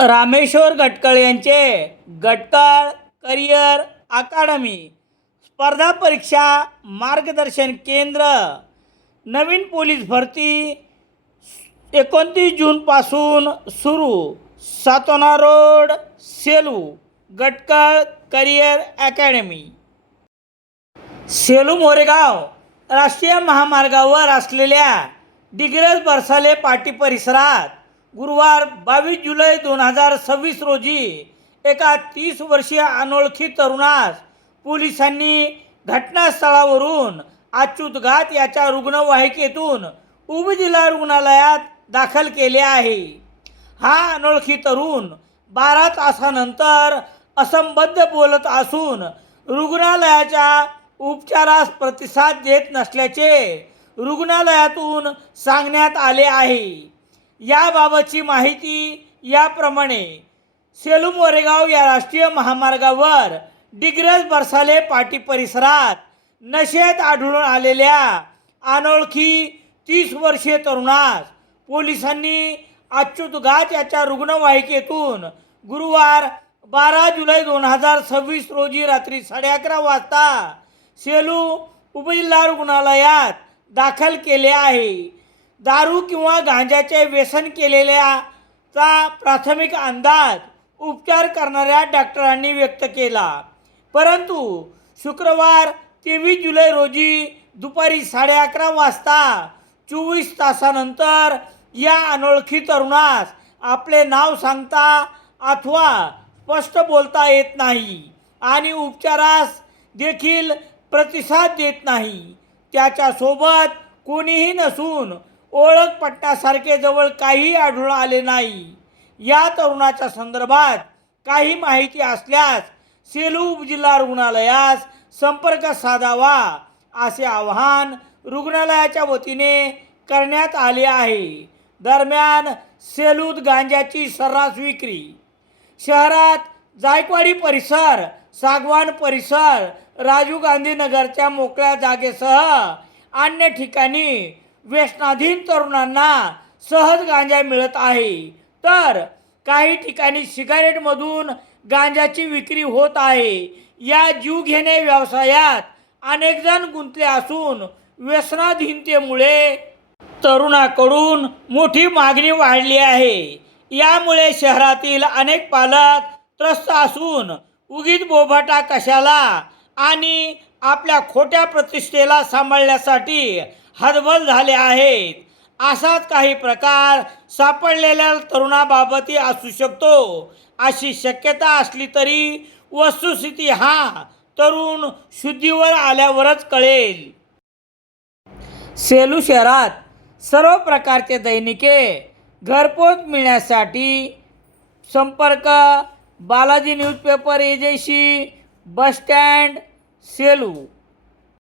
रामेश्वर गटकळ यांचे गटकळ करिअर अकादमी स्पर्धा परीक्षा मार्गदर्शन केंद्र नवीन पोलीस भरती 29 जूनपासून सुरू. Satona road, Selu. Gatkal career academy. Selu Moregaon राष्ट्रीय महामार्गावर असलेल्या डिग्रज बरसाले पाटी परिसरात गुरुवार 22 जुलै 2026 रोजी एका 30 वर्षीय अनोळखी तरुणास पोलिसांनी घटनास्थळावरून अच्युत घात याच्या रुग्णवाहिकेतून उपजिल्हा रुग्णालयात दाखल केले आहे. हा अनोळखी तरुण 12 तासानंतर असंबद्ध बोलत असून रुग्णालयाच्या उपचारास प्रतिसाद देत नसल्याचे रुग्णालयातून सांगण्यात आले आहे. याबाबतची माहिती याप्रमाणे. सेलू मोरेगाव या राष्ट्रीय महामार्गावर डिग्रज बरसाले पाटी परिसरात नशेत आढळून आलेल्या अनोळखी 30 वर्षीय तरुणास पोलिसांनी अच्युत घात याच्या रुग्णवाहिकेतून गुरुवार 12 जुलै 2026 रोजी रात्री 11:30 वाजता सेलू उपजिल्हा रुग्णालयात दाखल केले आहे. दारू किंवा गांजाचे व्यसन केलेल्याचा प्राथमिक अंदाज उपचार करणाऱ्या डॉक्टरांनी व्यक्त केला. परंतु शुक्रवार 23 जुलै रोजी दुपारी 11:30 वाजता 24 तासानंतर या अनोळखी तरुणास आपले नाव सांगता अथवा स्पष्ट बोलता येत नाही आणि उपचारास देखील प्रतिसाद देत नाही. त्याच्यासोबत कोणीही नसून ओळख पटण्यासारखे जवळ काही आढळून आले नाही. या तरुणाच्या संदर्भात काही माहिती असल्यास सेलू उपजिल्हा रुग्णालयास संपर्क साधावा असे आवाहन रुग्णालयाच्या वतीने करण्यात आले आहे. दरम्यान सेलूत गांजाची सर्रास विक्री. शहरात जायकवाडी परिसर, सागवान परिसर, राजीव गांधी नगरच्या मोकळ्या जागेसह अन्य ठिकाणी व्यसनाधीन तरुणांना सहज गांजा मिळत आहे, तर काही ठिकाणी सिगारेटमधून गांजाची विक्री होत आहे. या जीवघेण्या व्यवसायात अनेक जण गुंतले असून व्यसनाधीनतेमुळे तरुणाकडून मोठी मागणी वाढली आहे. यामुळे शहरातील अनेक पालक त्रस्त असून उगीच बोभाटा कशाला आणि आपल्या खोट्या प्रतिष्ठेला सांभाळण्यासाठी हतबल झाले आहेत. असाच काही प्रकार सापडलेल्या तरुणाबाबतही असू शकतो अशी शक्यता असली तरी वस्तुस्थिती हा तरुण शुद्धीवर आल्यावरच कळेल. सेलू शहरात सर्व प्रकारचे दैनिके घरपोच मिळण्यासाठी संपर्क Balaji newspaper agency, bus stand, Selu.